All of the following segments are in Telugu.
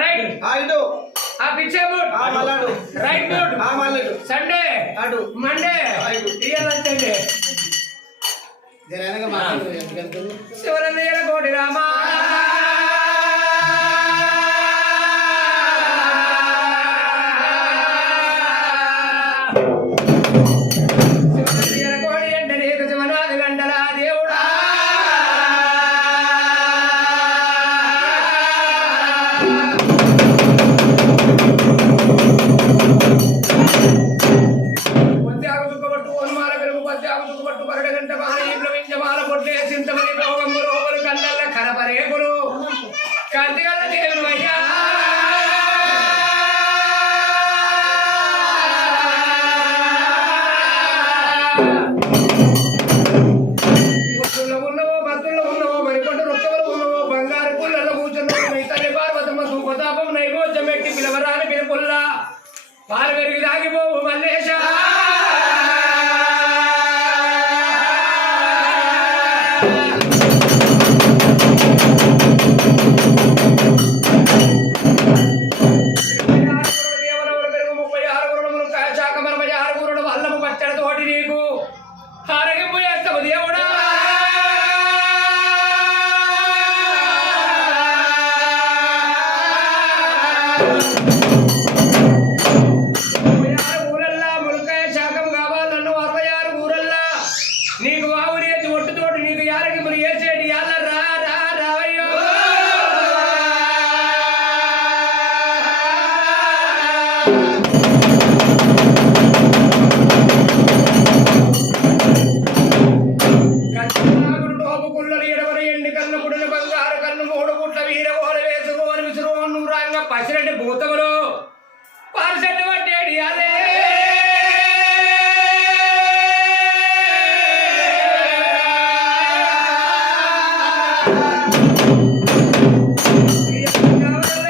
రైట్ పిచ్చే boot right boot Sunday Monday ఇయ్యాలంటే శివరంజన కోటి రామా శివరంజన కోటి అంటే నీకు శివనాథ గంటల దేవుడా కాంతిగల్ల దేవుడు అయ్యా ఉన్నవో భక్తుల్లో ఉన్నవో మరికొండ వృక్షములు ఉన్నవో బంగారు పుల్లలో కూర్చున్నావు నీ తల్లి పార్వతమ్మ సూపతాపం నైవేద్యం పెట్టి పిలవరాని పిలుపుల్లా పాలు పెరిగి దాగిపోవు మల్లేశ ఊరల్లా ములకాయ శాఖం కావాలన్ను 66 ఊరల్లా నీకు వావురేసి ఒట్టుతోటి నీకు యారగింపులు వేసేటి యాళ్ళ రా రా రావయ్యో టోపు కుళ్ళలు ఎడవరి ఎండి కన్ను పుడిన బంగారు కన్ను 3 గుట్ల వీర ఓల వేసుకోని విసురు నూరంగా పసిరెడ్డి భూతములు పాలసెట్టు పట్టేడి అదే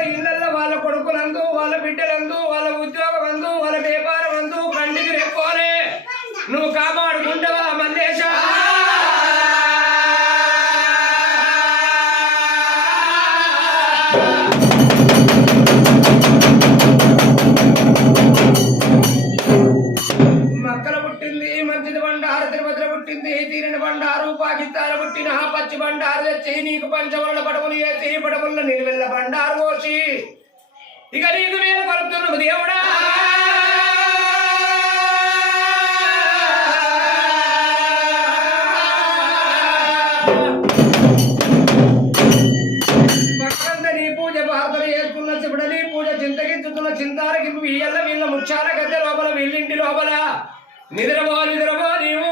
ఇళ్లలో వాళ్ళ కొడుకులందు వాళ్ళ బిడ్డలందు వాళ్ళ ఉద్యోగం అందు వాళ్ళ వ్యాపారం అందు కంటికి రెక్కోలే నువ్వు కాపాడుకుంటావా మల్లేశ మక్కల పుట్టింది మంచిది బండారు తిరుపతిలో పుట్టింది తీరిని బండారు పాకిస్తాన్ పుట్టిన పచ్చి బండారు తెచ్చి నీకు పంచవరణ పడవలు వేసి పడవల్లో నిలువెల్ల బండారు పోసి ఇక నీకు నేను కొలుపుతున్నావు దేవుడా భక్తందరి పూజ భారతలు చేసుకున్న శివుడని పూజ చింతగించుతున్న చింతారగింపు వీళ్ళ వీళ్ళ ముచ్చాల గద్దె లోపల వీళ్ళింటి లోపల నిద్రపో నిద్రపో నీవు